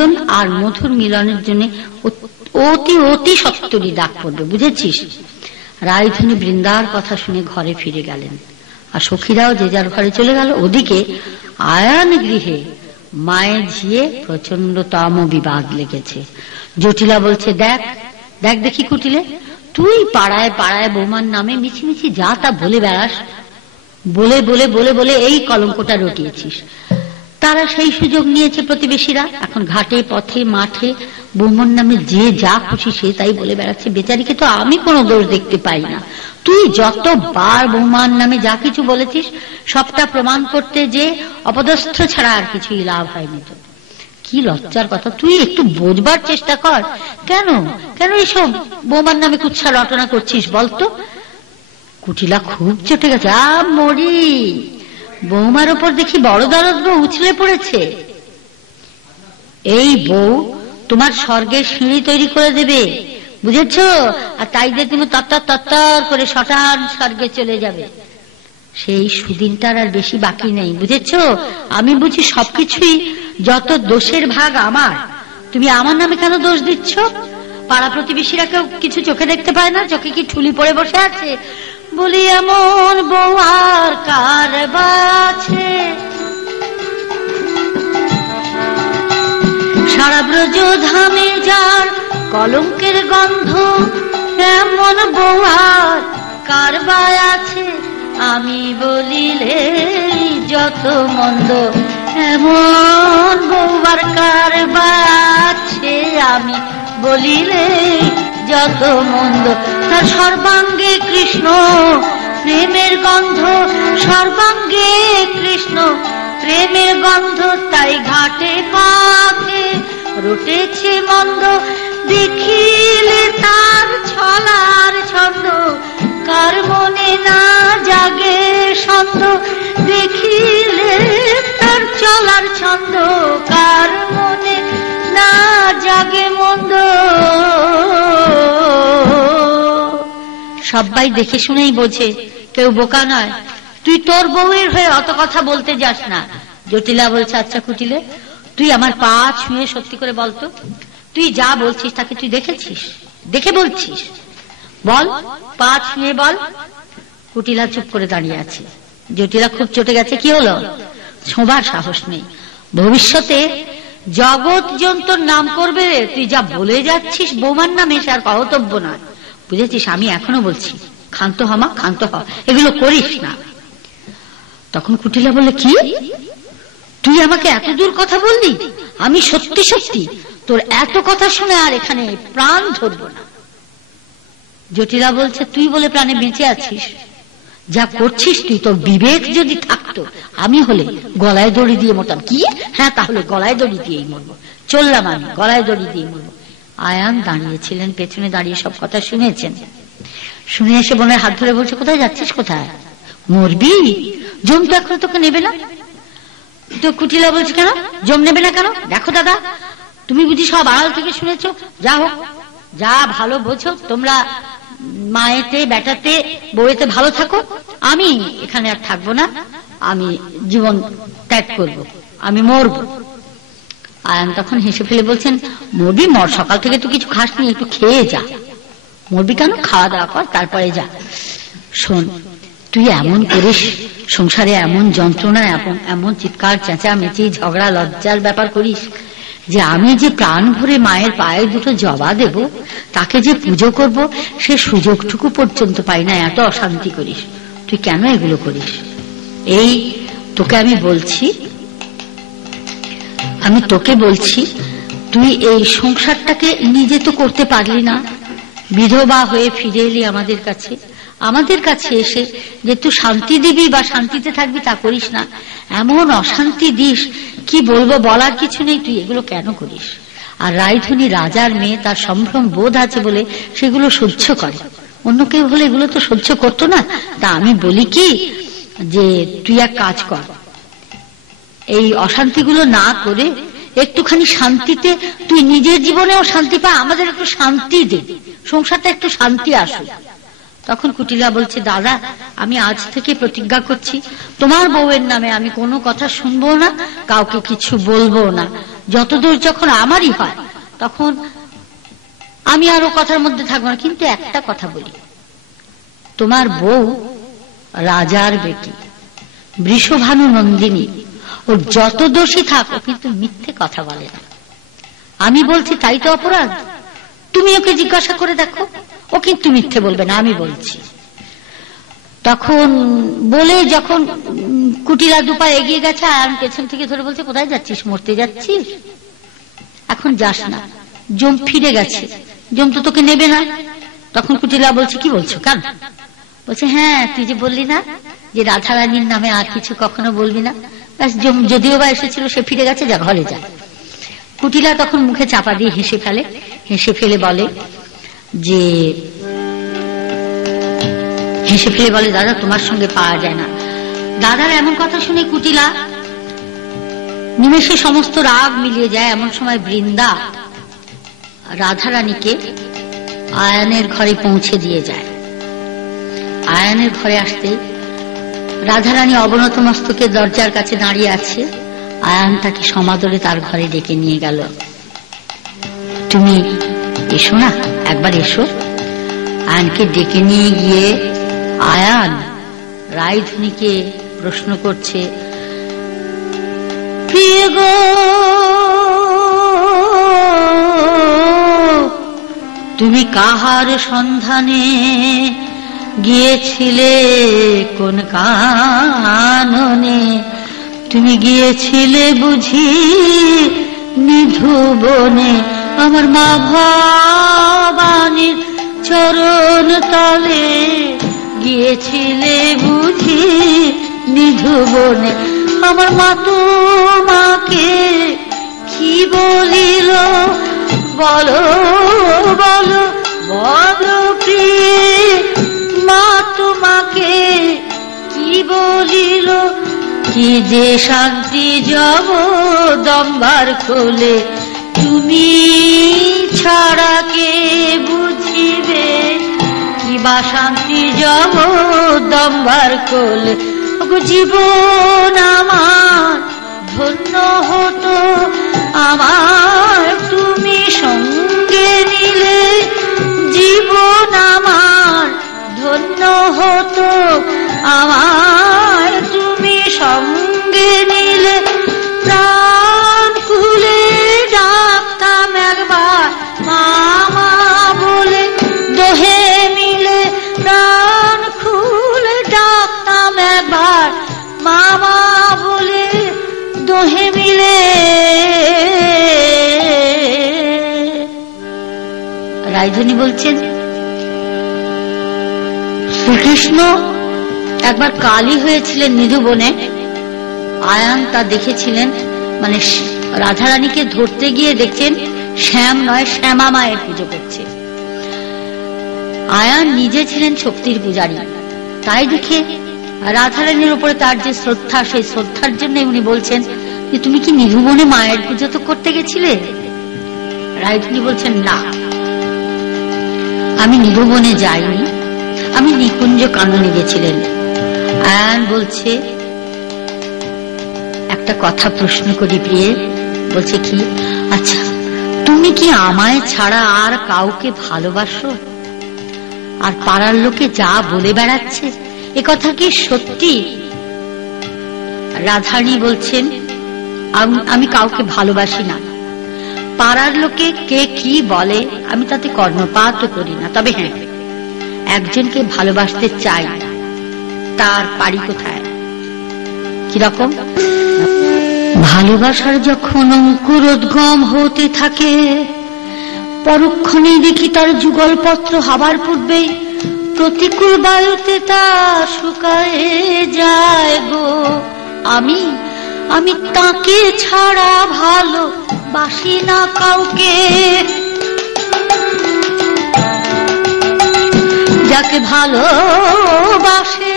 রঞ্জন আর মধুর মিলনের জন্য অতি অতি সত্তরই ডাক পড়বে, বুঝেছিস? রায়ধনী বৃন্দার কথা শুনে ঘরে ফিরে গেলেন, আর সখীরাও যে যার ঘরে চলে গেল। ওদিকে আয়ান গৃহে মায়ের ঝিয়ে প্রচন্ডতম বিবাদ লেগেছে। জটিলা বলছে, দেখ দেখ দেখি কুটিলে, তুই পাড়ায় পাড়ায় বৌমার নামে মিছিমিছি যা তা বলে বেড়াস, বলে বলে বলে বলে এই কলঙ্কটা রটিয়েছিস। তারা সেই সুযোগ নিয়েছে প্রতিবেশীরা, এখন ঘাটে পথে মাঠে বৌমার নামে যে যা খুশি সে তাই বলে বেড়াচ্ছে। বেচারিকে তো আমি কোনো দোষ দেখতে পাই না। তুই যতবার বৌমার নামে যা কিছু বলেছিস সবটা প্রমাণ করতে যে অপদস্থ ছাড়া আর কিছুই লাভ হয়নি। তো কি লজ্জার কথা, তুই একটু বোঝবার চেষ্টা কর। কেন কেন এসব বৌমার নামে কুৎসা রটনা করছিস বলতো? কুটিলা খুব চটে গেছে। মরি, বৌমার ওপর দেখি বড় দরদ উছলে পড়েছে। এই বউ তোমার স্বর্গের সিঁড়ি তৈরি করে দেবে, বুঝেছ? আর তাই যে তুমি তত্তর তত্তর করে শটান স্বর্গে চলে যাবে। সেই সুদিনটার আর বেশি বাকি নেই, বুঝেছ? আমি বুঝি সবকিছুই, যত দোষের ভাগ আমার। তুমি আমার নামে কেন দোষ দিচ্ছ? পাড়া প্রতিবেশীরা কেউ কিছু চোখে দেখতে পায় না? চোখে কি ঠুলি পড়ে বসে আছে? বলি এমন বউ আর কার বাছে, সারা ব্রজ ধামে যার কলঙ্কের গন্ধ, এমন বউ আর কার আছে? আমি বলিলে যত মন্দ, এমন বউ আর কার আছে? আমি বলিলে যত মন্দ। তার সর্বাঙ্গে কৃষ্ণ প্রেমের গন্ধ, সর্বাঙ্গে কৃষ্ণ প্রেমের গন্ধ, তাই ঘাটে পথে রটেছে মন্দ। দেখিলে তার ছলার ছন্দ, কার মনে না জাগে ছন্দ? দেখিলে তার চলার ছন্দ, কার মনে না জাগে মন্দ? সবাই দেখে শুনেই বোঝে, কেউ বোকা নয়। তুই তোর বউয়ের হয়ে অত কথা বলতে যাস না। জটিলা বলছে, আচ্ছা কুটিলে, তুই আমার পা ছুঁয়ে সত্যি করে বলতো, তুই যা বলছিস তাকে তুই দেখেছিস? দেখে বলছিস? বল, পা ছুঁয়ে বল। কুটিলা চুপ করে দাঁড়িয়ে আছে। জটিলা খুব চটে গেছে। কি হলো? ছোঁবার সাহস নেই। ভবিষ্যতে জগৎ জন্তুর নাম করবে, তুই যা বলে যাচ্ছিস বৌমার নামে সে আর কর্তব্য নয়, বুঝেছিস? আমি এখনো বলছি, ক্ষান্ত হমা, ক্ষান্ত হ, এগুলো করিস না। তখন কুটিলা বললে, কি তুই আমাকে এত দূর কথা বললি? আমি সত্যি সত্যি তোর এত কথা শুনে আর এখানে প্রাণ ধরবো না। জটিলা বলছে, তুই বলে প্রাণে বেঁচে আছিস, যা করছিস তুই, তোর বিবেক যদি থাকতো আমি হলে গলায় দড়ি দিয়ে মরতাম। কি? হ্যাঁ, তাহলে গলায় দড়ি দিয়েই মরবো। চললাম, আমি গলায় দড়ি দিয়ে মরবো। আয়ান দাঁড়িয়েছিলেন, পেছনে দাঁড়িয়ে সব কথা শুনেছেন। শুনে এসে বোনের হাত ধরে বলছে, কোথায় যাচ্ছিস? কোথায়? মরবি? জম তো এখন তোকে নেবে না। তো কুটিলা বলছে, কেন জম নেবে না কেন? দেখো দাদা, তুমি বুঝি সব আড়াল থেকে শুনেছ? যা হোক, যা ভালো বোঝো তোমরা, মায়েতে বেটাতে বউয়েতে ভালো থাকো। আমি এখানে আর থাকবো না, আমি জীবন ত্যাগ করব, আমি মরব। আয়ান তখন হেসে ফেলে বলছেন, মরবি? মর, সকাল থেকে তো কিছু খাসনি, একটু খেয়ে যা। মরবি কেন? খাওয়া দাওয়া কর, তারপরে যা। শোন, তুই এমন করিস, সংসারে এমন যন্ত্রণা, এমন চিৎকার চেঁচামেচি ঝগড়া লজ্জার ব্যাপার করিস যে আমি যে প্রাণ ভরে মায়ের পায়ে দুটো জবা দেব, তাকে যে পুজো করব, সে সুযোগটুকু পর্যন্ত পাই না। এত অশান্তি করিস। তুই কেন এগুলো করিস? এই তোকে আমি বলছি, তুই এই সংসারটাকে নিজে তো করতে পারলি না, বিধবা হয়ে ফিরে এলি আমাদের কাছে এসে যে তুই শান্তি দিবি বা শান্তিতে থাকবি তা করিস না, এমন অশান্তি দিস কি বলবো, বলার কিছু নেই। তুই এগুলো কেন করিস? আর রায়ধনী রাজার মেয়ে, তার সম্ভ্রম বোধ আছে বলে সেগুলো সহ্য করে, অন্য কেউ হলে এগুলো তো সহ্য করতো না। তা আমি বলি কি, যে তুই এক কাজ কর, এই অশান্তিগুলো না করে একটুখানি শান্তিতে তুই নিজের জীবনেও শান্তি পা, আমাদের একটু শান্তি দে, সংসারটা একটু শান্তি আসুক। তখন কুটিলা বলছে, দাদা আমি আজ থেকে প্রতিজ্ঞা করছি, তোমার বউয়ের নামে আমি কোনো কথা শুনবো না, কাউকে কিছু বলবো না। যত দোষ যখন আমারই হয় তখন আমি আরো কথার মধ্যে থাকবো না। কিন্তু একটা কথা বলি, তোমার বউ রাজার বেটি, বৃষভানু নন্দিনী, ওর যত দোষী থাক ও কিন্তু মিথ্যে কথা বলে না। আমি বলছি তাই তো অপরাধ? তুমি ওকে জিজ্ঞাসা করে দেখো, ও কিন্তু মিথ্যে বলবে না, আমি বলছি। তখন বলে যখন কুটিলা দুপা এগিয়ে গেছে, আয়ন পেছন থেকে ধরে বলছে, কোথায় যাচ্ছিস? মরতে যাচ্ছিস? এখন যাস না, যম ফিরে গেছে, যম তো তোকে নেবে না। তখন কুটিলা বলছে, কি বলছো, কেন? বলছে, হ্যাঁ তুই যে বললি না যে রাধারানীর নামে আর কিছু কখনো বলবি না, যম যদিও বা এসেছিল সে ফিরে গেছে, যা ঘরে যা। কুটিলা তখন মুখে চাপা দিয়ে হেসে ফেলে, হেসে ফেলে বলে যে দাদা তোমার সঙ্গে পাওয়া যায় না। দাদার এমন কথা শুনে কুটিলা নিমেষে সমস্ত রাগ মিলিয়ে যায়। এমন সময় বৃন্দা রাধারানীকে আয়নের ঘরে পৌঁছে দিয়ে যায়। আয়নের ঘরে আসতে রাধারানী অবনত মস্তকে দরজার কাছে দাঁড়িয়ে আছে। আয়ান তাকে সমাদরে তার ঘরে ডেকে নিয়ে গেল। তুমি এসো না, একবার এসো। আয়ানকে ডেকে নিয়ে গিয়ে আয়ান রায়ধনীকে প্রশ্ন করছে, প্রিয় গো, তুমি কাহার সন্ধানে গিয়েছিলে কোন কাননে? তুমি গিয়েছিলে বুঝি নিধুবনে? আমার মা ভবানীর চরণ তলে গিয়েছিলে বুঝি নিধুবনে? আমার মা তোমাকে কি বলিল? বলো বলো বলো প্রিয়ে, মা তোমাকে কি বলিল? কি যে শান্তি জগদম্বার কোলে, তুমি ছাড়া কে বুঝিবে? কি বা শান্তি জগদম্বার কোলে? জীবন আমার ধন্য হতো, আমার তুমি সঙ্গে নিলে। জীবন আমার ধন্য হতো, আমার তুমি সঙ্গে নিলে। প্রাণ খুলে ডাকতাম একবার মামা বলে, দোহে মিলে। প্রাণ খুলে ডাকতাম একবার মামা বলে, দোহে মিলে। রায়ধনী বলছেন, শ্রীকৃষ্ণ একবার কালী হয়েছিলেন নিধুবনে। আয়ান তা দেখেছিলেন, মানে রাধারানীকে ধরতে গিয়ে দেখছেন শ্যাম নয় শ্যামা মায়ের পুজো করছে। আয়ান নিজে ছিলেন শক্তির পূজারী, তাই দেখে রাধারানীর উপরে তার যে শ্রদ্ধা, সেই শ্রদ্ধার জন্য উনি বলছেন যে তুমি কি নিধুবনে মায়ের পুজো তো করতে গেছিলে? রায়ধনী বলছেন, না, আমি নিধুবনে যাইনি, আমি নিকুঞ্জ কাননে গেছিলেন। আয়ান বলছে, একটা কথা প্রশ্ন করি প্রিয়ে। বলছে, কি? আচ্ছা, তুমি কি আমায় ছাড়া আর কাউকে ভালোবাসো? আর পাড়ার লোকে যা বলে বেড়াচ্ছে এ কথা কি সত্যি? রাধারানী বলছেন, আমি কাউকে ভালোবাসি না। পাড়ার লোকে কে কি বলে আমি তাতে কর্ণপাতও করি না। তবে হ্যাঁ, একজনকে ভালোবাসতে চাই। তার বাড়ি কোথায়, কিরকম? ভালোবাসার যখন অঙ্কুরোদ্গম হতে থাকে, পরক্ষণে দেখি তার যুগলপত্র হবার পূর্বে প্রতিকূল বায়ুতে তা শুকায়ে যায় গো। আমি তাকে ছাড়া ভালোবাসি না কাউকে। যাকে ভালোবাসে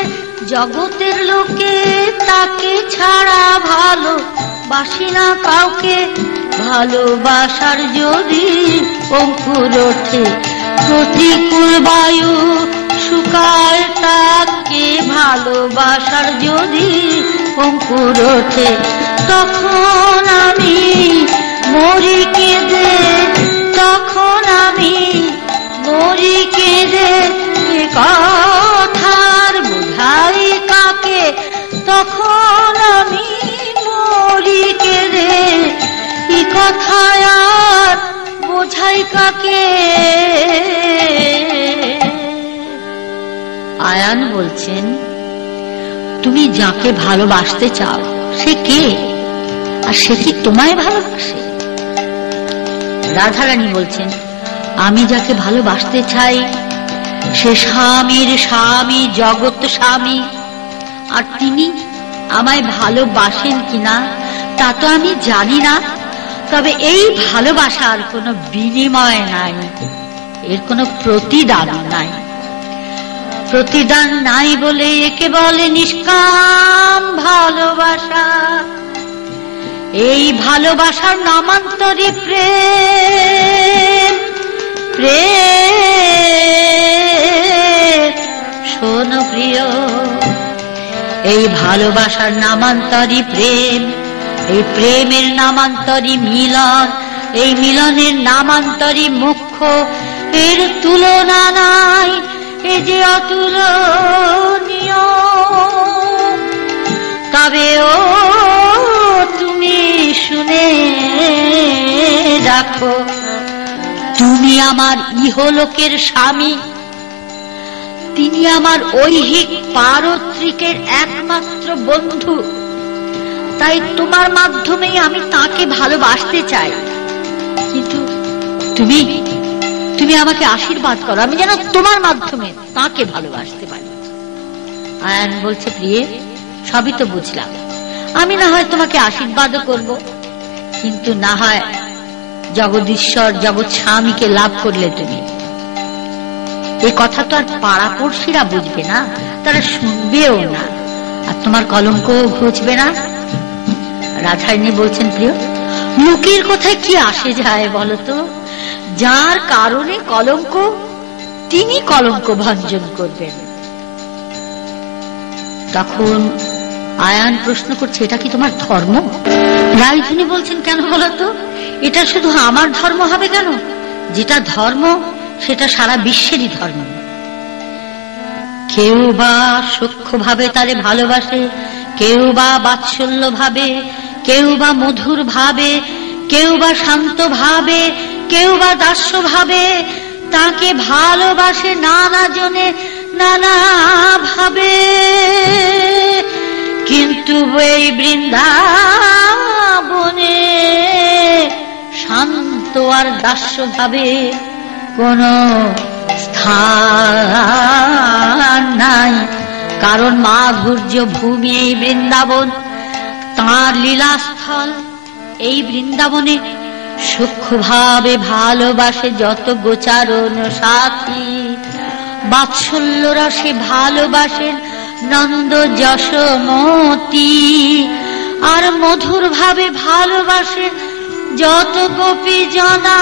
জগতের লোকে, তাকে ছাড়া ভালোবাসি না কাউকে। ভালোবাসার যদি অঙ্কুর ওঠে, প্রতিকূল বায়ু শুকায় তাকে। ভালোবাসার যদি অঙ্কুর ওঠে, তখন আমি মরি কেঁদে তখন আমি, মরি কেঁদে কথার বোঝাই কাকে, তখন আমি মরি কেঁদে কথায় আর বোঝাই কাকে। আয়ান বলছেন, তুমি যাকে ভালোবাসতে চাও সে কে, আর সে কি তোমায় ভালোবাসে? রাধারানী বলছেন, আমি যাকে ভালোবাসতে চাই সে স্বামীর স্বামী, জগৎ স্বামী। আর তিনি আমায় ভালোবাসেন কিনা তা তো আমি জানি না, তবে এই ভালোবাসার কোনো বিনিময় নাই, এর কোনো প্রতিদান নাই। প্রতিদান নাই বলে একে বলে নিষ্কাম ভালোবাসা। এই ভালোবাসার নামান্তরে প্রেম। প্রেম শোন প্রিয়, এই ভালোবাসার নামান্তরি প্রেম, এই প্রেমের নামান্তরি মিলন, এই মিলনের নামান্তরি মুখ্য। এর তুলনা নাই, এ যে অতুলনীয়। তবে ও তুমি শুনে রাখো, তুমি আমার ইহলোকের স্বামী, তিনি আমার ঐহিক পারত্রিকের একমাত্র বন্ধু। তাই তোমার মাধ্যমেই আমি তাকে ভালোবাসতে চাই। কিন্তু তুমি তুমি আমাকে আশীর্বাদ করো, আমি যেন তোমার মাধ্যমে তাকে ভালোবাসতে পারি। আয়ান বলছে, প্রিয়ে সবই তো বুঝলাম, আমি না হয় তোমাকে আশীর্বাদও করব, কিন্তু না হয় জগদীশ্বর জগৎ স্বামীকে লাভ করলে তুমি। এই কথা তো আর পাড়াপড়শিরা বুঝবে না, তারা শুনবেও না, আর তোমার কলঙ্ক ঘুচবে না। রাধারানী বলছেন, প্রিয় লোকের কথায় কি আসে যায় বলতো? যার কারণে কলঙ্ক, তিনি কলঙ্ক ভঞ্জন করবেন। তখন আয়ান প্রশ্ন করছে, এটা কি তোমার ধর্ম? রাইধুনী বলছেন, কেন বলতো? এটা শুধু আমার ধর্ম হবে কেন? যেটা ধর্ম সেটা সারা বিশ্বেরই ধর্ম। কেউ বা সূক্ষ্ম ভাবে তারে ভালোবাসে, কেউ বা বাৎসল্য ভাবে, কেউ বা মধুর ভাবে, কেউ বা শান্ত ভাবে, কেউ বা দাস্য ভাবে। তাকে ভালোবাসে নানা জনে নানা ভাবে। কিন্তু এই বৃন্দাবনে শান্ত আর দাস্য ভাবে কোন স্থান নাই। কারণ মাধুর্য ভূমি এই বৃন্দাবন, তাঁর লীলাস্থল। এই বৃন্দাবনে সূক্ষ্মভাবে ভালোবাসে যত গোচারণ সাথী, বাৎসল্য রসে ভালোবাসেন নন্দ যশোমতী, আর মধুর ভাবে ভালোবাসে যত গোপী জনা।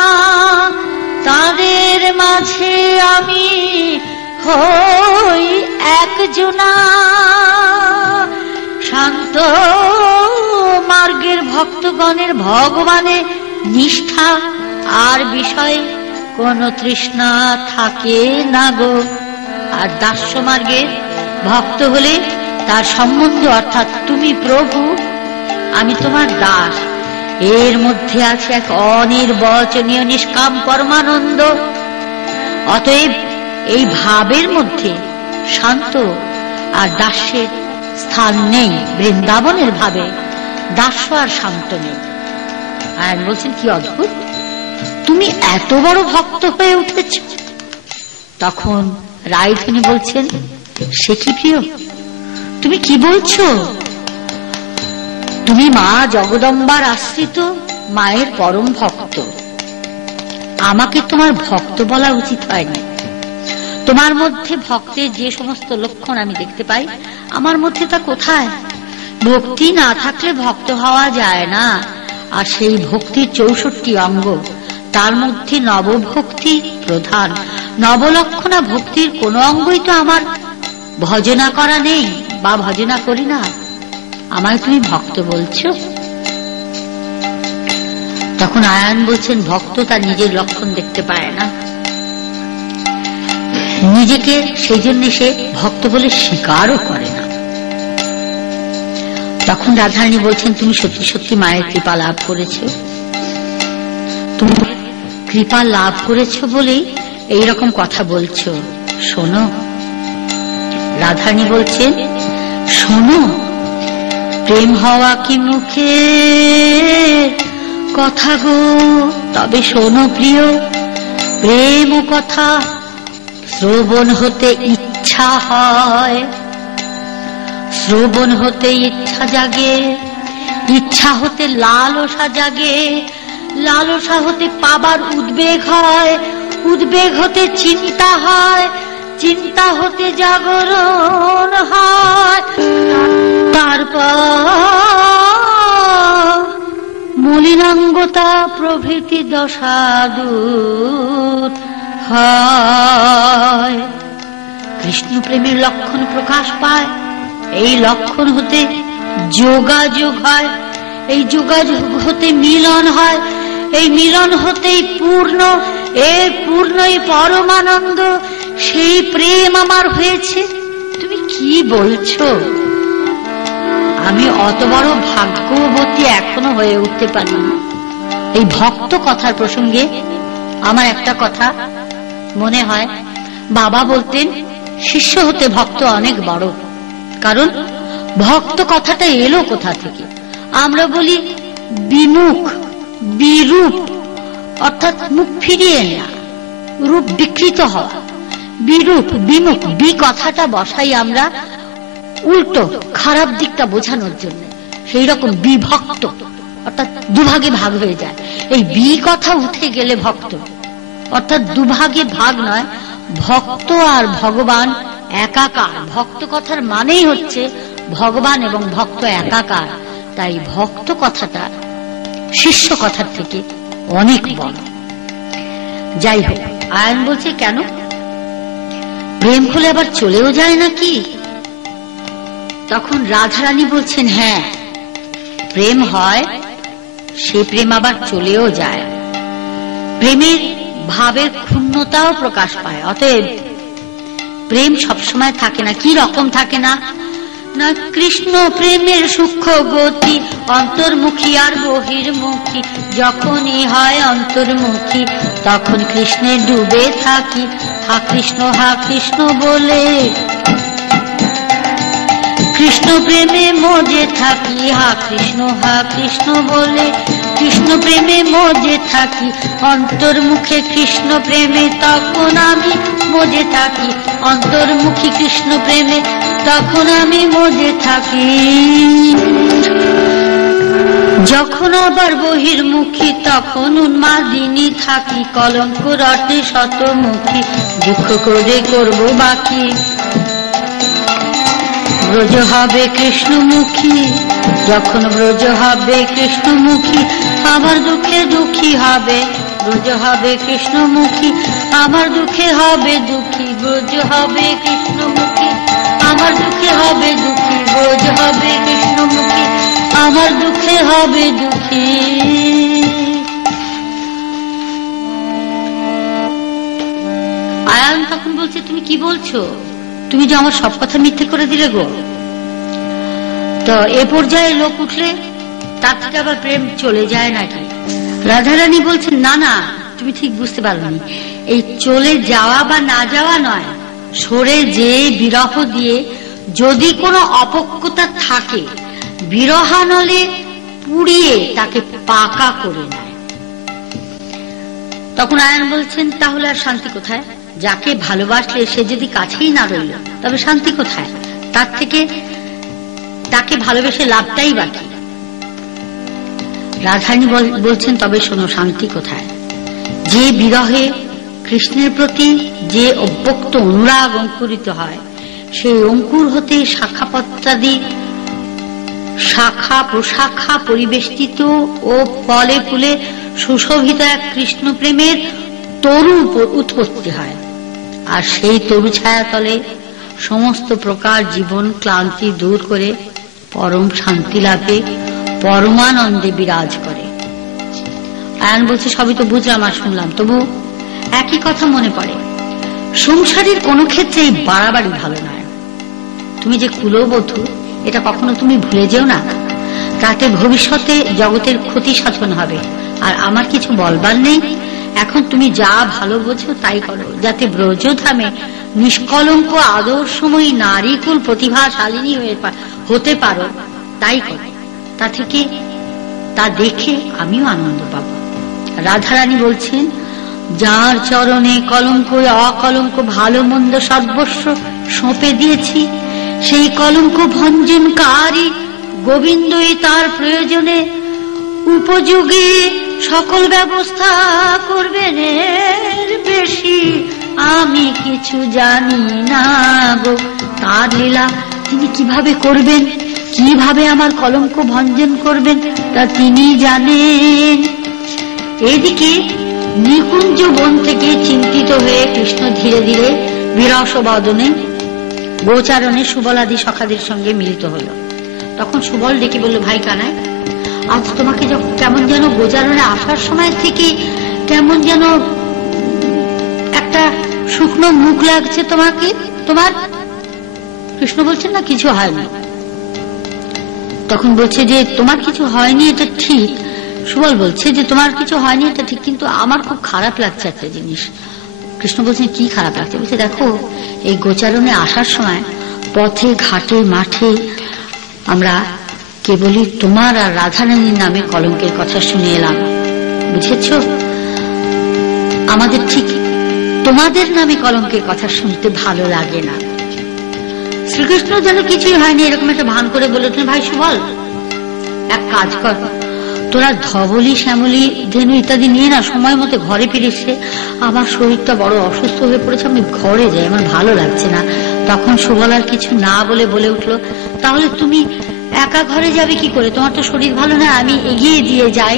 তাদের মাঝে আমি হই একজনা। শান্ত মার্গের ভক্তগণের ভগবানে নিষ্ঠা আর বিষয়ে কোন তৃষ্ণা থাকে না গো। আর দাস্য মার্গের ভক্ত হলে তার সম্বন্ধ, অর্থাৎ তুমি প্রভু, আমি তোমার দাস, এর মধ্যে আছে এক অনির্বচনীয় নিষ্কাম পরমানন্দ। অতএব এই ভাবের মধ্যে শান্ত আর দাস্যের স্থান নেই। বৃন্দাবনের ভাবে দাস্য আর শান্ত নেই। আর বলছেন, কি অদ্ভুত, তুমি এত বড় ভক্ত হয়ে উঠেছ। তখন রাইধুনী বলছেন, সে কি প্রিয়, তুমি কি বলছো? তুমি মা জগদম্বার আশ্রিত, মায়ের পরম ভক্ত। আমাকে তোমার ভক্ত বলা উচিত হয়নি। তোমার মধ্যে ভক্তের যে সমস্ত লক্ষণ আমি দেখতে পাই, আমার মধ্যে তা কোথায়? ভক্তি না থাকলে ভক্ত হওয়া যায় না। আর সেই ভক্তির 64 অঙ্গ, তার মধ্যে নবভক্তি প্রধান। নবলক্ষণা ভক্তির কোন অঙ্গই তো আমার ভজনা করা নেই বা ভজনা করি না। আমায় তুমি ভক্ত বলছো? তখন আয়ান বলছেন, ভক্ত তার নিজের লক্ষণ দেখতে পায় না, নিজেকে সেই জন্য সে ভক্ত বলে স্বীকারও করে না। তখন রাধারানী বলছেন, তুমি সত্যি সত্যি মায়ের কৃপা লাভ করেছো, তুমি কৃপা লাভ করেছো বলেই এইরকম কথা বলছো। শোনো, রাধারানী বলছেন, শোনো, প্রেম হওয়া কি মুখে কথা গো, তবে শোনো প্রিয়, প্রেম ও কথা শ্রবণ হতে ইচ্ছা হয়, শ্রবণ হতে ইচ্ছা জাগে, ইচ্ছা হতে লালসা জাগে, লালসা হতে পাবার উদ্বেগ হয়, উদ্বেগ হতে চিন্তা হয়, চিন্তা হতে জাগরণ হয়, তারপর মলিনাঙ্গতা প্রভৃতি দশা দূর হয়। কৃষ্ণ প্রেমের লক্ষণ প্রকাশ পায়, এই লক্ষণ হতে যোগাযোগ হয়, এই যোগাযোগ হতে মিলন হয়, এই মিলন হতেই পূর্ণ, এই পূর্ণই পরমানন্দ, সেই প্রেম আমার হয়েছে। তুমি কি বলছো? আমি অত বড় ভাগ্যবতী এখনো হয়ে উঠতে পারিনি। এই ভক্ত কথার প্রসঙ্গে আমার একটা কথা মনে হয়, বাবা বলতেন শিষ্য হতে ভক্ত অনেক বড়, কারণ ভক্ত কথাটা এলো কোথা থেকে? আমরা বলি বিমুখ, বিরূপ, অর্থাৎ মুখ ফিরিয়ে নেয়া, রূপ বিকৃত হওয়া, বিরূপ, বিমুখ, বি কথাটা বসাই আমরা উল্টো খারাপ দিকটা বোঝানোর জন্য। সেই রকম বিভক্ত, অর্থাৎ দুভাগে ভাগ হয়ে যায়। এই বি কথা উঠে গেলে ভক্ত, অর্থাৎ দুভাগে ভাগ নয়, ভক্ত আর ভগবান একাকার। ভক্ত কথার মানেই হচ্ছে ভগবান এবং ভক্ত একাকার। তাই ভক্ত কথাটা শিষ্য কথার থেকে অনেক বড়। যাই হোক, আয়ান বলছে, কেন প্রেম হলে আবার চলেও যায় নাকি? তখন রাধারানী বলছেন, হ্যাঁ, প্রেম হয়, সে প্রেম আবার চলেও যায়। প্রেমের ভাবের ক্ষুণ্ণতাও প্রকাশ পায়। অতএব প্রেম সবসময় থাকে না। কি রকম থাকে না? না, কৃষ্ণ প্রেমের সূক্ষ্ম গতি অন্তর্মুখী আর বহির্মুখী। যখনই হয় অন্তর্মুখী তখন কৃষ্ণে ডুবে থাকি, হা কৃষ্ণ বলে কৃষ্ণ প্রেমে মজে থাকি, হা কৃষ্ণ বলে কৃষ্ণ প্রেমে মজে থাকি। অন্তর্মুখে কৃষ্ণ প্রেমে তখন আমি মজে থাকি, অন্তর্মুখী কৃষ্ণ প্রেমে তখন আমি মজে থাকি। যখন আবার বহির্মুখী তখন উন্মাদিনী থাকি, কলঙ্ক রটে শতমুখী, দুঃখ করে করব বাকি। ব্রজ হবে কৃষ্ণমুখী, যখন ব্রজ হবে কৃষ্ণমুখী আমার দুঃখে দুঃখী হবে। ব্রজ হবে কৃষ্ণমুখী আমার দুঃখে হবে দুঃখী, ব্রজ হবে কৃষ্ণমুখী আমার দুঃখে হবে দুঃখী, ব্রজ হবে কৃষ্ণমুখী আমার দুঃখে হবে দুঃখী। আয়ান তখন বলছে, তুমি কি বলছো? তুমি যে আমার সব কথা মিথ্যে করে দিলে গো। তো এ পর্যায়ে লোক উঠলে তার থেকে আবার প্রেম চলে যায় নাকি? রাধারানী বলছেন, না না, তুমি ঠিক বুঝতে পারোনি। এই চলে যাওয়া বা না যাওয়া নয়, সরে যে বিরহ দিয়ে যদি কোনো অপক্কতা থাকে, বিরহানলে পুড়িয়ে তাকে পাকা করে নেয়। তখন আয়ান বলছেন, তাহলে আর শান্তি কোথায়? যাকে ভালোবাসলে সে যদি কাছেই না রইল তবে শান্তি কোথায়? তার থেকে তাকে ভালোবেসে লাভটাই বাকি। রাধারানী বলছেন, তবে শোনো, শান্তি কোথায়? যে বিরহে কৃষ্ণের প্রতি যে অব্যক্ত অনুরাগ অঙ্কুরিত হয়, সেই অঙ্কুর হতে শাখাপত্রাদি শাখা প্রশাখা পরিবেষ্টিত ও ফলে ফুলে সুশোভিত এক কৃষ্ণ প্রেমের তরু উৎপত্তি হয়। আর সেই তরু ছায়া তলে সমস্ত প্রকার জীবন ক্লান্তি দূর করে পরম শান্তি লাভে পরমানন্দে বিরাজ করে। আয়ান বলছে সবই তো বুঝলাম আর শুনলাম, তবু একই কথা মনে পড়ে। সংসারের কোনো ক্ষেত্রেই বাড়াবাড়ি ভালো নয়। তুমি যে কুলবধূ এটা কখনো তুমি ভুলে যেও না, তাতে ভবিষ্যতে জগতের ক্ষতি সাধন হবে। আর আমার কিছু বলবার নেই, এখন তুমি যা ভালো বোঝো তাই করো, যাতে ব্রজধামে নিষ্কলঙ্ক আদর্শময়ী নারীকুল প্রতিভাশালিনী হতে পারো, তাই করো। তা থেকে তা দেখে আমিও আনন্দ পাব। রাধারানী বলছেন, যার চরণে কলঙ্ক অকলঙ্ক ভালো মন্দ সর্বস্ব সঁপে দিয়েছি, সেই কলঙ্ক ভঞ্জনকারী গোবিন্দই তার প্রয়োজনে উপযোগী সকল ব্যবস্থা করবেন। এর বেশি আমি কিছু জানি না গো। তার লীলা তিনি কিভাবে করবেন, কিভাবে আমার কলঙ্ক ভঞ্জন করবেন, তা তিনি জানেন। এদিকে নিকুঞ্জ বন থেকে চিন্তিত হয়ে কৃষ্ণ ধীরে ধীরে বিরস বদনে গোচারণে সুবলাদি সখাদের সঙ্গে মিলিত হল। তখন সুবল ডেকে বলল, ভাই কানাই, আজ তোমাকে কেমন যেন গোচারণে আসার সময় থেকে কেমন যেন একটা শুকনো মুখ লাগছে তোমাকে, তোমার। কৃষ্ণ বলছেন, না কিছু হয়নি। তখন বলছে যে তোমার কিছু হয়নি এটা ঠিক। সুবল বলছে যে তোমার কিছু হয়নি এটা ঠিক, কিন্তু আমার খুব খারাপ লাগছে একটা জিনিস। কৃষ্ণ বলছেন, কি খারাপ লাগছে? বলছে, দেখো এই গোচারণে আসার সময় পথে ঘাটে মাঠে আমরা কেবলই তোমার আর রাধারানীর নামে কলঙ্কের কথা শুনে এলাম, বুঝেছ? আমাদের ঠিক তোমাদের নামে কলঙ্কের কথা শুনতে ভালো লাগে না। শ্রীকৃষ্ণ যেন কিছুই হয়নি এরকম একটা ভান করে বলেছেন, ভাই সুবল এক কাজ কর, তোরা ধবলি শ্যামলি ধেনু ইত্যাদি নিয়ে না সময় মতো ঘরে ফিরেছে। আমার শরীরটা বড় অসুস্থ হয়ে পড়েছে, আমি ঘরে যাই, আমার ভালো লাগছে না। তখন সুবল আর কিছু না বলে উঠলো, তাহলে তুমি একা ঘরে যাবে কি করে? তোমার তো শরীর ভালো না, আমি এগিয়ে দিয়ে যাই।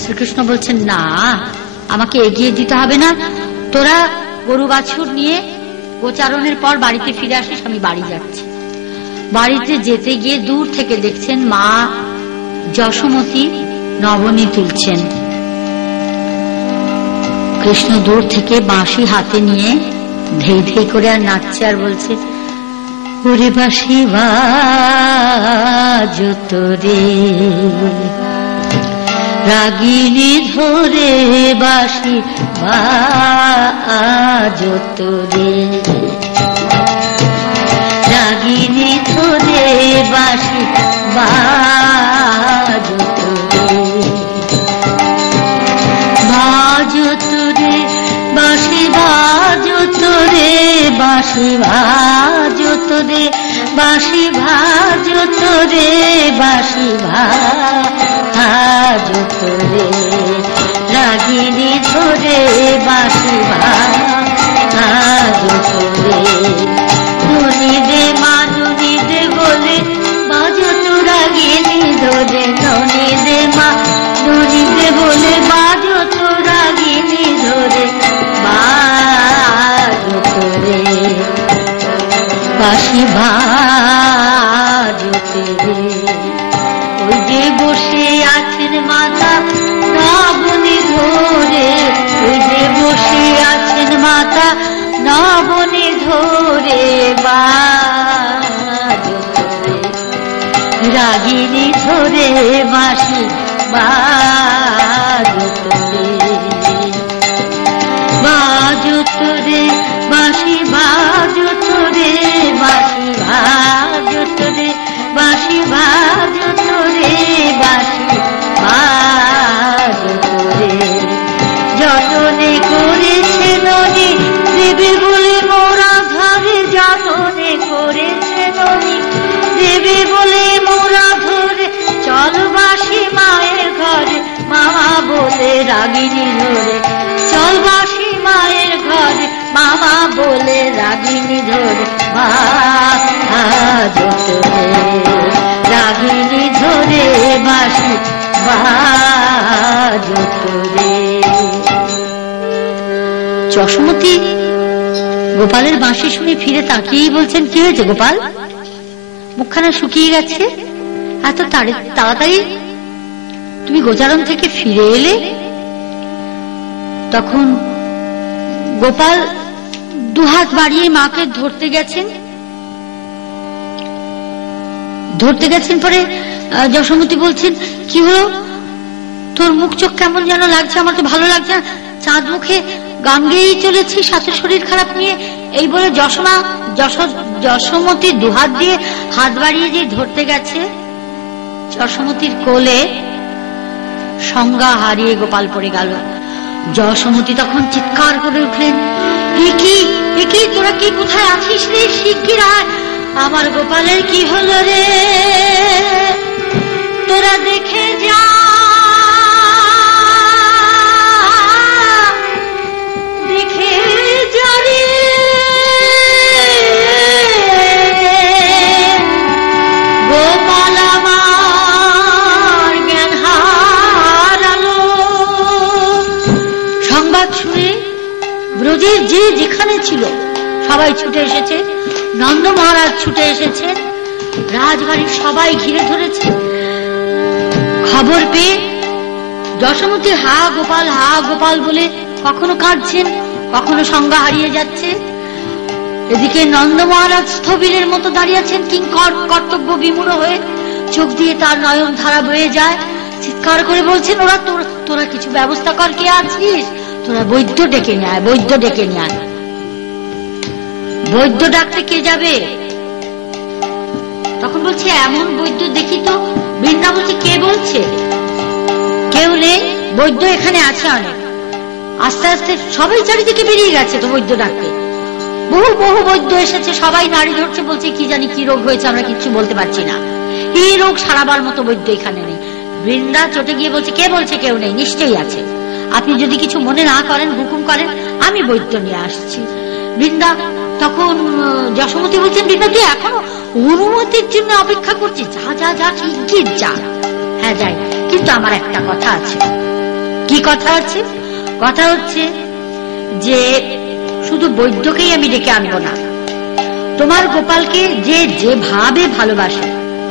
শ্রীকৃষ্ণ বলছেন, না আমাকে এগিয়ে দিতে হবে না, তোরা গরু বাছুর নিয়ে গোচারণের পর বাড়িতে ফিরে আসিস, আমি বাড়ি যাচ্ছি। বাড়িতে যেতে গিয়ে দূর থেকে দেখছেন মা যশোমতী নবনী তুলছেন। কৃষ্ণ দূর থেকে বাঁশি হাতে নিয়ে ধেই ধেই করে আর নাচছে আর বলছে, ওরে বাঁশি বাজো তোরে, রাগিনী ধরে বাঁশি বাজো তোরে, রাগিনী ধরে বাঁশি বাজো তোরে, বাজো তোরে বাঁশি বাজো তোরে, বাঁশি বাজো তোরে, বাঁশি বাজো তোরে, বাঁশি বাজো তোরে, রাগিনী ধরে বাঁশি বাজো তোরে, নুনি দে মা নুনি দে বলে বাজো তো রাগিনী ধরে, নুনি দে মা নুনি দে বলে বাজো তো রাগিনী ধরে, বাজো তোরে, বাঁশি বাজো তোরে। ওই যে বসে আছেন মাতা নবনী ধরে, ওই যে বসে আছেন মাতা নবনী ধরে, বাজো তোরে, রাগিনী ধরে বাঁশি বাজো তোরে, বাজো তোরে বাঁশি বাজো তোরে, বাঁশি বাজো তোরে, বাঁশি বাজো তোরে, বাঁশি বাজো তোরে, যতনে করেছে ননি দেবে বলে মোরা ধরে, যতনে করেছে ননি দেবে বলে মোরা ধরে, চল বাঁশি মায়ের ঘরে, মামা বলে রাগিনী ধরে, চল বাঁশি মায়ের ঘরে, মামা বলে রাগিনী ধরে, বাজো তোরে, রাগিনী ধরে বাঁশি বাজো তোরে। যশোমতী গোপালের বাঁশি শুনে ফিরে তাকিয়েই বলছেন, কি হয়েছে গোপাল? মুখখানা শুকিয়ে গেছে, এত তাড়াতাড়ি তুমি গোচারণ থেকে ফিরে এলে? তখন গোপাল দুহাত বাড়িয়ে মাকে ধরতে গেছেন। পরে যশোমতী বলছেন, কি হলো, তোর মুখ চোখ কেমন যেন লাগছে, আমার তো ভালো লাগছে না, চাঁদ মুখে গান গেয়েই চলেছি, সাথে শরীর খারাপ নিয়ে। এই বলে যশোমতী দুহাত দিয়ে হাত বাড়িয়ে যে ধরতে গেছে, যশোমতীর কোলে সংজ্ঞা হারিয়ে গোপাল পড়ে গেল। যশোমতী তখন চিৎকার করে উঠলেন, একি তোরা কি কোথায় আছিস রে, শিগগির আয়, আমার গোপালের কি হলো রে, তোরা দেখে যা, দেখে যা রে, গোপাল আমার জ্ঞান হারালো। সংবাদ শুনে ব্রজের যে যেখানে ছিল সবাই ছুটে এসেছে, নন্দ মহারাজ ছুটে এসেছে, রাজবাড়ির সবাই ঘিরে ধরেছে। খবর পেয়ে যশোমতী হা গোপাল বলে কখনো কাঁদছেন, কখনো সংজ্ঞা হারিয়ে যাচ্ছে। এদিকে নন্দ মহারাজ স্থবিরের মতো দাঁড়িয়ে আছেন, কিংকর কর্তব্য বিমূঢ় হয়ে, চোখ দিয়ে তার নয়ন ধারা বয়ে যায়। চিৎকার করে বলছেন, তোরা কিছু ব্যবস্থা কর, কে আছিস, তোরা বৈদ্য ডেকে নিয়ে আয়, বৈদ্য ডেকে নিয়ে আয়। বৈদ্য ডাকতে কে যাবে? তখন বলছে, এমন বৈদ্য দেখি তো। বৃন্দা বলছে, কে বলছে? কেউ নেই, বৈদ্য এখানে আছে অনেক। আস্তে আস্তে সবাই চারিদিকে বেরিয়ে গেছে তো বৈদ্য ডাকতে। বহু বৈদ্য এসেছে, সবাই নাড়ি ধরছে, বলছে কি জানি কি রোগ হয়েছে, আমরা কিচ্ছু বলতে পারছি না, এই রোগ সারাবার মতো বৈদ্য এখানে নেই। বৃন্দা চটে গিয়ে বলছে, কে বলছে কেউ নেই? নিশ্চয়ই আছে, আপনি যদি কিছু মনে না করেন, হুকুম করেন, আমি বৈদ্য নিয়ে আসছি। বৃন্দা তখন যশোমতী বলছেন, বৃন্দা তুই এখনো অনুমতির জন্য অপেক্ষা করছিস? যা শিগগির যা। হ্যাঁ যাই, কিন্তু আমার একটা কথা আছে। কি কথা আছে? কথা হচ্ছে যে শুধু বৈদ্যকেই আমি ডেকে আনবো না, তোমার গোপালকে যে যেভাবে ভালোবাসে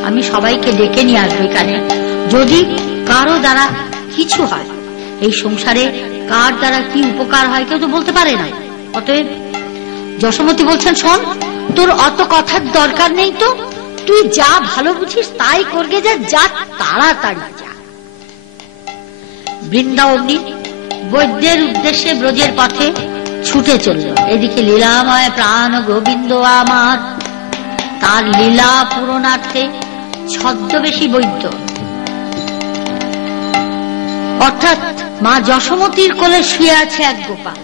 আমি সবাইকে ডেকে নিয়ে আসবো এখানে। যদি কারো দ্বারা কিছু হয়, এই সংসারে কার দ্বারা কি উপকার হয় কেউ তো বলতে পারে না। অতএব যশোমতী বলছেন, শোন, তোর অত কথার দরকার নেই তো, তুই যা ভালো বুঝিস তাই করগে, যা তাড়াতাড়ি যা। বৃন্দা অমনি বৈদ্যের উদ্দেশ্যে ব্রজের পথে ছুটে চলল। এদিকে লীলাময় প্রাণ গোবিন্দ আমার, তার লীলা পূরণার্থে ছদ্মবেশী বৈদ্য, অর্থাৎ মা যশোমতীর কোলে শুয়ে আছে এক গোপাল।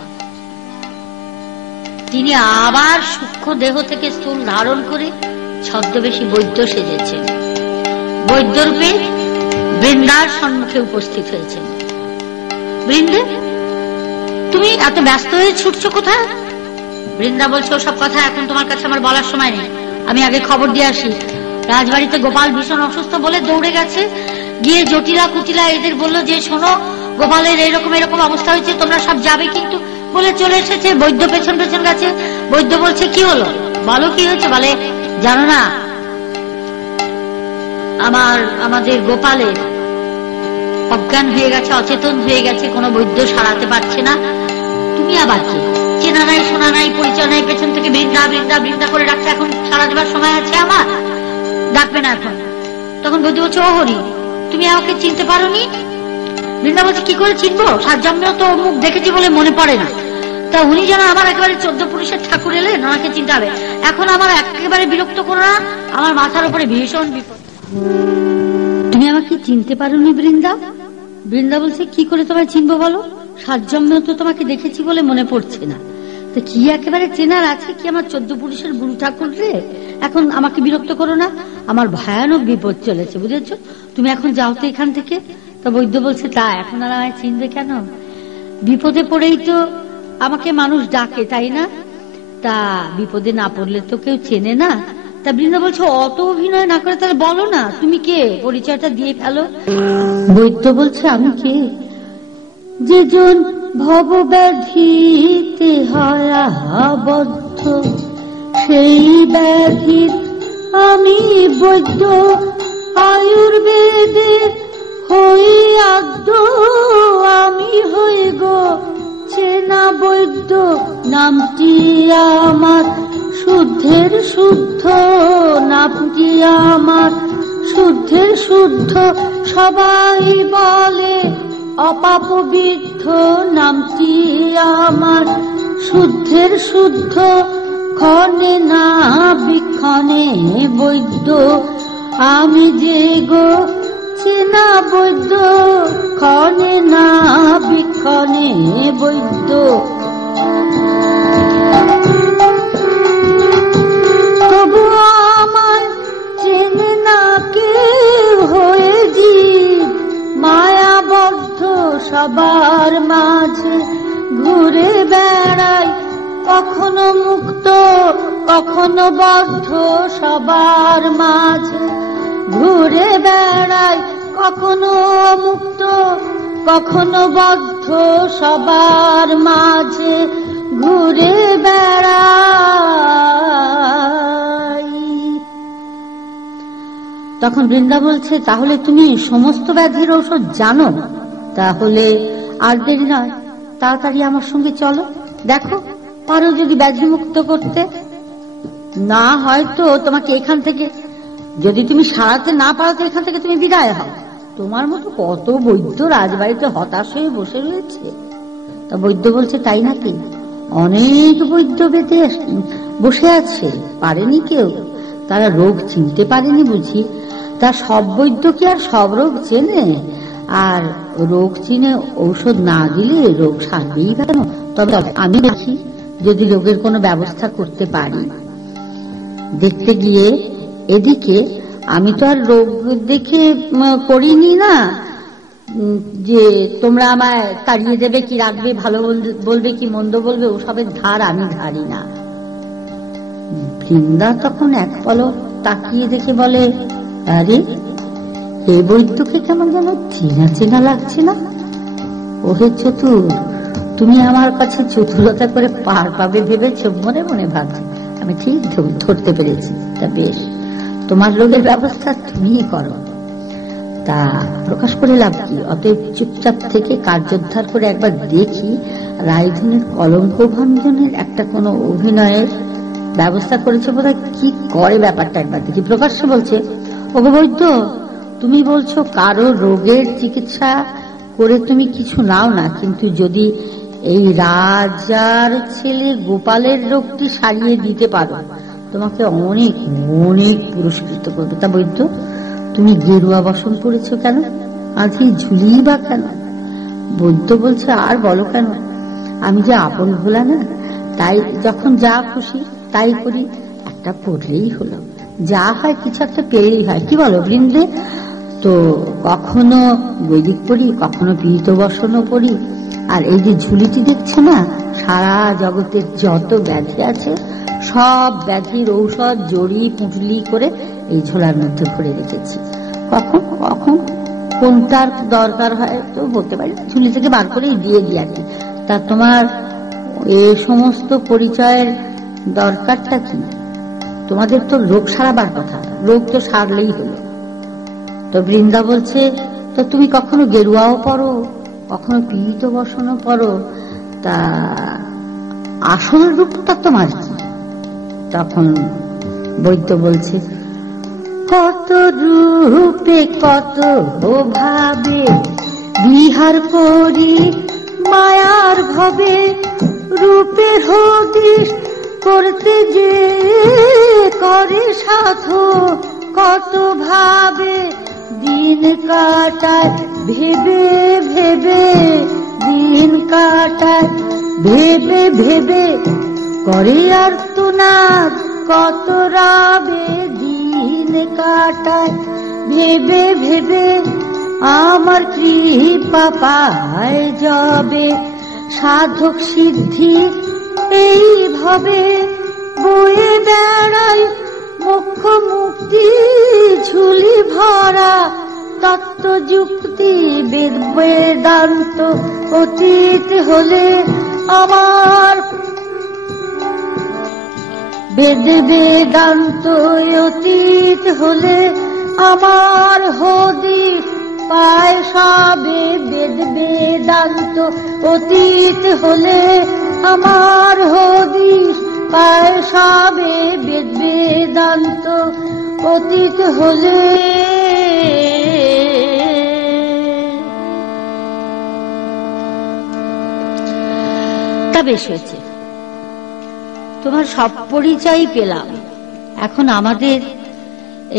তিনি আবার সূক্ষ্ম দেহ থেকে স্থূল ধারণ করে ছদ্মবেশী বৈদ্য সেজেছেন। বৈদ্যরূপে বৃন্দার সম্মুখে উপস্থিত হয়েছেন। বৃন্দে, তুমি এত ব্যস্ত হয়ে ছুটছো কোথায়? বৃন্দা বলছে, ওসব কথা এখন তোমার কাছে আমার বলার সময় নেই, আমি আগে খবর দিয়ে আসি। রাজবাড়িতে গোপাল ভীষণ অসুস্থ বলে দৌড়ে গেছে, গিয়ে জটিলা কুটিলা এদের বললো যে শোনো, গোপালের এরকম অবস্থা হয়েছে, তোমরা সব যাবে কিন্তু, বলে চলে এসেছে। বৈদ্য পেছন গেছে। বৈদ্য বলছে, কি হলো বলো, কি হয়েছে? বলে, জানো না, আমাদের গোপালের অজ্ঞান হয়ে গেছে, অচেতন হয়ে গেছে, কোনো বৈদ্য সারাতে পারছে না। তুমি আবার কি, চেনা নাই শোনা নাই পরিচয় নাই, পেছন থেকে বৃন্দা করে ডাকছে, এখন সারা দেবার সময় আছে আমার, ডাকবে না এখন। তখন বৈদ্য বলছে, ও হরি, তুমি আমাকে চিনতে পারোনি? বৃন্দা বলছে, কি করে চিনবো, সাতজন্মেও তো মুখ দেখেছি বলে মনে পড়ে না। তা উনি যেন আমার একেবারে 14 পুরুষের ঠাকুর এলেন, ওনাকে চিনতে হবে। এখন আমার একেবারে বিরক্ত করো না, আমার মাথার উপরে ভীষণ বিপদ। তুমি আমাকে চিনতে পারোনি বৃন্দা? বৃন্দা বলছে, কি করে তোমায় চিনবো বলো, সাতজন্মেও তো তোমাকে দেখেছি বলে মনে পড়ছে না। তো কি একেবারে চেনার আছে কি আমার 14 পুরুষের গুরু ঠাকুর রে? এখন আমাকে বিরক্ত করো না, আমার ভয়ানক বিপদ চলেছে, বুঝেছো? তুমি এখন যাও তো এখান থেকে। তা বৈদ্য বলছে, তা এখন আর আমায় চিনবে কেন? বিপদে পড়েই তো আমাকে মানুষ ডাকে, তাই না? তা বিপদে না পড়লে তো কেউ চেনে না। তা বৃন্দা বলছে, অত অভিনয় না করে তাহলে বলো না তুমি কে, পরিচয়টা দিয়ে ফেলো। বৈদ্য বলছে, আমি কে? যেজন ভব ব্যাধিতে হয় আবদ্ধ, সেই ব্যাধির আমি বৈদ্য, আয়ুর্বেদে হই আদ্য, আমি হই গো বৈদ্য নামটি আমার শুদ্ধের শুদ্ধ, নামটি আমার শুদ্ধের শুদ্ধ। সবাই বলে অপাপবিদ্ধ, নামটি আমার শুদ্ধের শুদ্ধ। ক্ষণে না বিক্ষণে বৈদ্য আমি যে গো চেনা বৈদ্য, ক্ষণে না বিক্ষণে বৈদ্য। তবু আমার চেনে না কেউ হয়ে জীব, মায়াবদ্ধ সবার মাঝে ঘুরে বেড়াই। কখনো মুক্ত কখনো বদ্ধ সবার মাঝে ঘুরে বেড়াই। কখনো মুক্ত কখনো বদ্ধ সবার মাঝে ঘুরে বেড়াই। তখন বৃন্দা বলছে, তাহলে তুমি সমস্ত ব্যাধির ঔষধ জানো? তাহলে আর দেরি নয়, তাড়াতাড়ি আমার সঙ্গে চলো, দেখো পারো যদি ব্যাধি মুক্ত করতে। না হয়তো তোমাকে এখান থেকে, যদি তুমি সারাতে না পারো তো এখান থেকে তুমি বিদায় হও। তোমার মতো কত বৈদ্য রাজবাড়িতে হতাশ হয়ে বসে রয়েছে। তা বৈদ্য বলছে, তাই নাকি? অনেক বৈদ্য বেদে বসে আছে, পারেনি কেউ, তারা রোগ চিনতে পারেনি বুঝি। তা সব বৈদ্য কি আর সব রোগ চেনে? আর রোগ চিনে ঔষধ না দিলে রোগ সারবেই কেন? তবে আমি দেখি যদি রোগের কোনো ব্যবস্থা করতে পারি। দেখতে গিয়ে এদিকে আমি তো আর রোগ দেখে করিনি না যে তোমরা আমায় তাড়িয়ে দেবে কি রাখবে, ভালো বলবে কি মন্দ বলবে, ওসবের ধার আমি ধারি না। বৃন্দা তখন এক পলক তাকিয়ে দেখে বলে, আরে এই বৈদ্যকে কেমন যেন চেনা চেনা লাগছে না? ওহে চতুর, তুমি আমার কাছে চতুরতা করে পার পাবে ভেবেছ? মনে মনে ভাবছি, আমি ঠিক ধরতে পেরেছি। তা বেশ, তোমার রোগের ব্যবস্থা তুমিই করো। তা প্রকাশ করে লাভ কি? অতএব চুপচাপ থেকে কার্যোদ্ধার করে একবার দেখি রায়ধনের কলঙ্ক ভঞ্জনের একটা কোনো অভিনয়ের ব্যবস্থা করেছে বোধহয়, কি করে ব্যাপারটা একবার দেখি। প্রকাশ্য বলছে, ওগো বৈদ্য, তুমি বলছো কারো রোগের চিকিৎসা করে তুমি কিছু নাও না, কিন্তু যদি এই রাজার ছেলে গোপালের রোগটি সারিয়ে দিতে পারো তোমাকে অনেক অনেক পুরস্কৃত করবে। তা বৈদ্য, তুমি গেরুয়া বসন পড়েছো কেন? আজ এই ঝুলি বা কেন? বৈদ্য বলছে, আর বলো কেন, আমি যে আপন ভোলা না, তাই যখন যা খুশি তাই করি, একটা পড়লেই হলো, যা হয় কিছু একটা পেলেই হয়। কি বলো বৃন্দে? তো কখনো বৈদিক পড়ি, কখনো পীড়িত বসনও পড়ি। আর এই যে ঝুলিটি দেখছো না, সারা জগতের যত ব্যাধি আছে সব ব্যাধির ঔষধ জড়ি পুঁটলি করে এই ঝোলার মধ্যে ভরে রেখেছি। কখন কখন কোনটার দরকার হয় তো বলতে পারি, ঝুলি থেকে বার করে দিয়ে দিই আর কি। তা তোমার এ সমস্ত পরিচয়ের দরকারটা কি? তোমাদের তো রোগ সারাবার কথা, রোগ তো সারলেই হলো। তো বৃন্দা বলছে, তো তুমি কখনো গেরুয়াও পড়ো, কখনো পীড়িত বসনও পড়ো, তা আসল রূপটা তোমার কি? তখন বৈদ্য বলছে, কত রূপে কত ভাবে বিহার করি মায়ার ভবে, রূপের হদিস করতে যে করে সাধু, কত ভাবে দিন কাটায় ভেবে ভেবে, দিন কাটায় ভেবে ভেবে, করে আর তুনার কত রাবে, দিন কাটায় ভেবে ভেবে, আমার কৃপা পায় যবে, সাধক সিদ্ধি এইভাবে বয়ে বেড়ায়, মোক্ষ মুক্তি ঝুলি ভরা, তত্ত্ব যুক্তি বেদ বেদান্ত অতীত হলে আমার, বেদ বেদান্ত অতীত হলে আমার হদিস পায় সবে বেদ বেদান্ত, অতীত হলে আমার হদিস পায় সবে বেদ বেদান্ত, অতীত হলে। তা বেশ হয়েছে, তোমার সব পরিচয় পেলাম। এখন আমাদের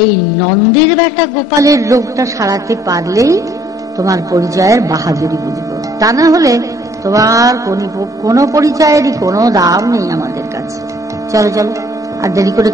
এই নন্দের বেটা গোপালের রোগটা সারাতে পারলেই তোমার পরিচয়ের বাহাদুরি বুঝব, তা না হলে তোমার কোনো পরিচয়েরই কোনো দাম নেই আমাদের কাছে। চলো চলো, আর দেরি করে